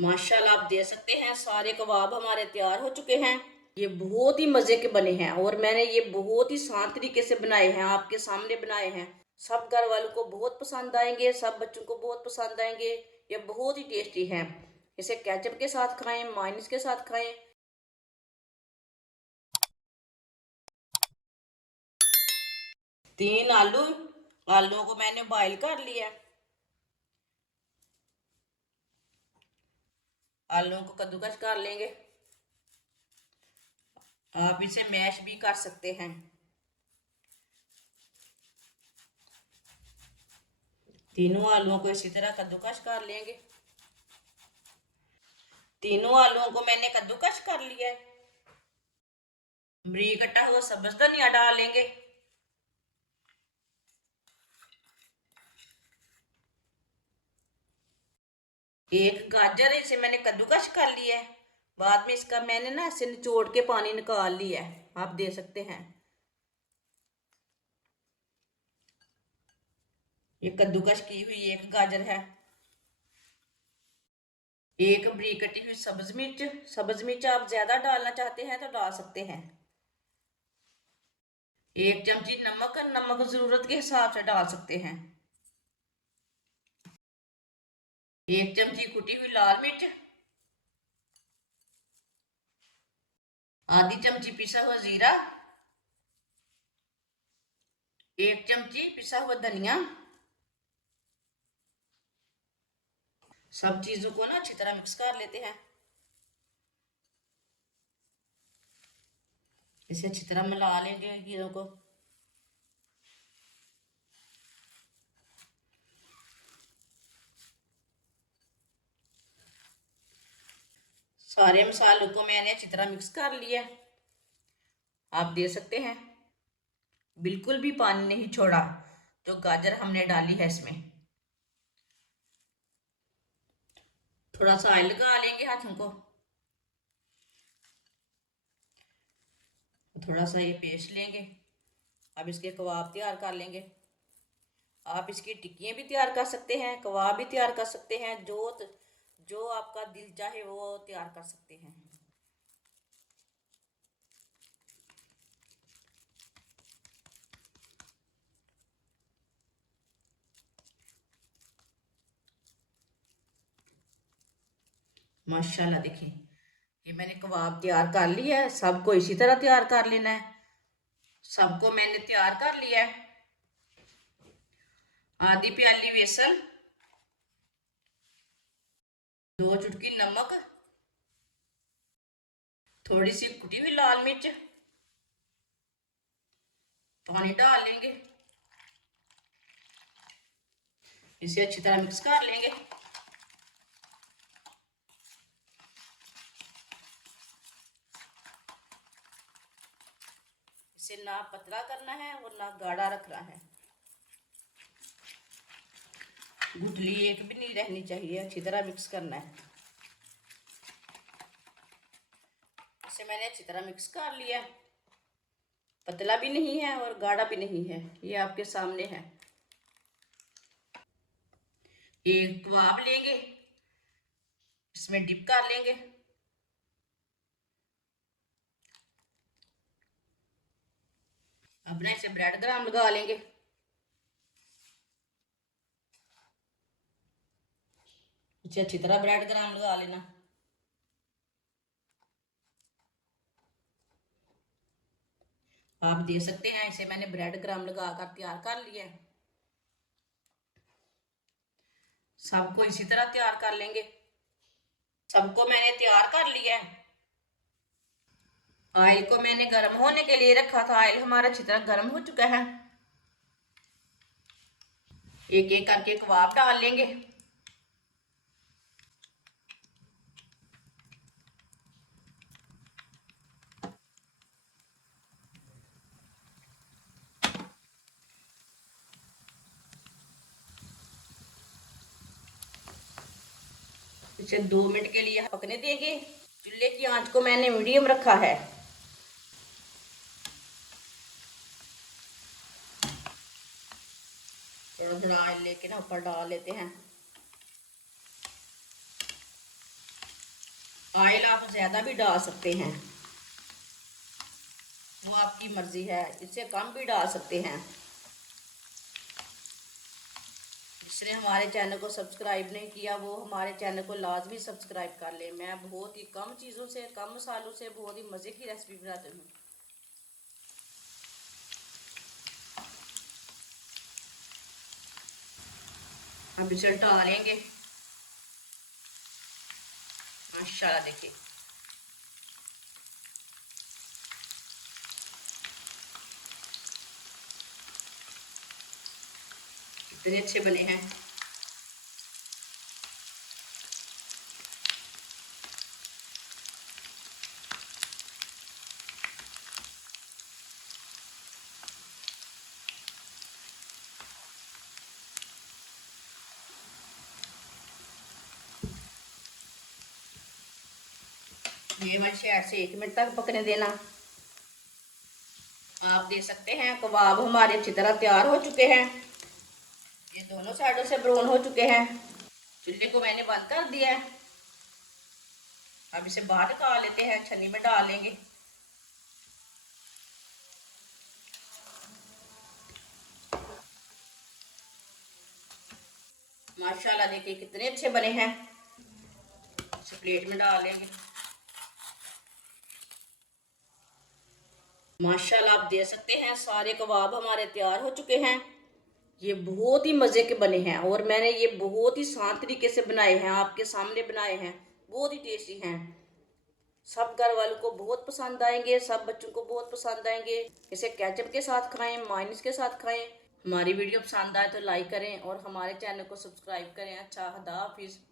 माशाल्लाह आप देख सकते हैं सारे कबाब हमारे तैयार हो चुके हैं। ये बहुत ही मज़े के बने हैं और मैंने ये बहुत ही शांत तरीके से बनाए हैं, आपके सामने बनाए हैं। सब घर वालों को बहुत पसंद आएंगे, सब बच्चों को बहुत पसंद आएंगे। ये बहुत ही टेस्टी हैं। इसे केचप के साथ खाएं, मायोनीज के साथ खाएं। 3 आलू, आलूओं को मैंने बॉईल कर लिया है। आलूओं को कद्दूकस कर लेंगे। आप इसे मैश भी कर सकते हैं। तीनों आलूओं को इसी तरह कद्दूकस कर लेंगे। तीनों आलूओं को मैंने कद्दूकस कर लिया है। बारीक कटा हुआ सब्ज धनिया डालेंगे। एक गाजर है, इसे मैंने कद्दूकस कर लिया है। बाद में इसका मैंने ना ऐसे निचोड़ के पानी निकाल लिया है, आप दे सकते हैं। ये कद्दूकस की हुई एक गाजर है। एक बारीक कटी हुई सब्ज मिर्च, सब्ज मिर्च आप ज्यादा डालना चाहते हैं तो डाल सकते हैं। एक चमची नमक, नमक जरूरत के हिसाब से डाल सकते हैं। एक चमची कुटी हुई लाल मिर्च, आधी चमची पिसा हुआ जीरा, एक चमची पिसा हुआ धनिया। सब चीजों को ना अच्छी तरह मिक्स कर लेते हैं। इसे अच्छी तरह मिला लेंगे चीजों को। सारे मसालों को मैंने अच्छी तरह मिक्स कर लिया। आप दे सकते हैं। बिल्कुल भी पानी नहीं छोड़ा जो गाजर हमने डाली है इसमें। थोड़ा सा ऑयल लगा लेंगे हाथों को। थोड़ा सा ये पेस्ट लेंगे। अब इसके कबाब तैयार कर लेंगे। आप इसकी टिक्कियाँ भी तैयार कर सकते हैं, कबाब भी तैयार कर सकते हैं। जो आपका दिल चाहे वो तैयार कर सकते हैं। माशाल्लाह देखिए, ये मैंने कबाब तैयार कर लिया है। सबको इसी तरह तैयार कर लेना है। सबको मैंने तैयार कर लिया है। आधी प्याली बेसन, 2 चुटकी नमक, थोड़ी सी कुटी हुई लाल मिर्च, पानी डाल लेंगे। इसे अच्छी तरह मिक्स कर लेंगे। इसे ना पतला करना है और ना गाढ़ा रखना है। गुठली एक भी नहीं रहनी चाहिए, अच्छी तरह मिक्स करना है। इसे मैंने अच्छी तरह मिक्स कर लिया। पतला भी नहीं है और गाढ़ा भी नहीं है, ये आपके सामने है। एक कबाब लेंगे, इसमें डिप कर लेंगे। अब ना इसे ब्रेड ग्राम लगा लेंगे। इसे अच्छी तरह ब्रेड ग्राम लगा लेना। आप दे सकते हैं। इसे मैंने ब्रेड ग्राम लगा कर तैयार कर लिया है। सबको इसी तरह तैयार कर लेंगे। सबको मैंने तैयार कर लिया है। ऑयल को मैंने गर्म होने के लिए रखा था। ऑयल हमारा अच्छी तरह गर्म हो चुका है। एक एक करके कबाब डाल लेंगे। इसे 2 मिनट के लिए पकने देंगे। चूल्हे की आंच को मैंने मीडियम रखा है। थोड़ा थोड़ा ऑयल लेके ना ऊपर डाल लेते हैं। ऑयल आप ज़्यादा भी डाल सकते हैं, वो आपकी मर्ज़ी है, इससे कम भी डाल सकते हैं। जिसने हमारे चैनल को सब्सक्राइब नहीं किया वो हमारे चैनल को लाजमी सब्सक्राइब कर ले। मैं बहुत ही कम चीज़ों से, कम मसालों से बहुत ही मज़े की रेसिपी बनाती हूँ। अब इसे डालेंगे। माशाल्लाह देखिए कितने अच्छे बने हैं। ये मच्छी ऐसे 1 मिनट तक पकने देना। आप देख सकते हैं कबाब हमारे अच्छी तरह तैयार हो चुके हैं। ये दोनों साइडों से ब्राउन हो चुके हैं। चूल्हे को मैंने बंद कर दिया है। अब इसे बाहर निकाल लेते हैं, छन्नी में डाल लेंगे। माशाल्लाह देखिए कितने अच्छे बने हैं। इसे प्लेट में डाल लेंगे। माशाल्लाह आप देख सकते हैं सारे कबाब हमारे तैयार हो चुके हैं। ये बहुत ही मज़े के बने हैं और मैंने ये बहुत ही शांत तरीके से बनाए हैं, आपके सामने बनाए हैं। बहुत ही टेस्टी हैं। सब घर वालों को बहुत पसंद आएंगे, सब बच्चों को बहुत पसंद आएंगे। इसे केचप के साथ खाएं, मायोनीज के साथ खाएं। हमारी वीडियो पसंद आए तो लाइक करें और हमारे चैनल को सब्सक्राइब करें। अच्छा, खुदा हाफिज़।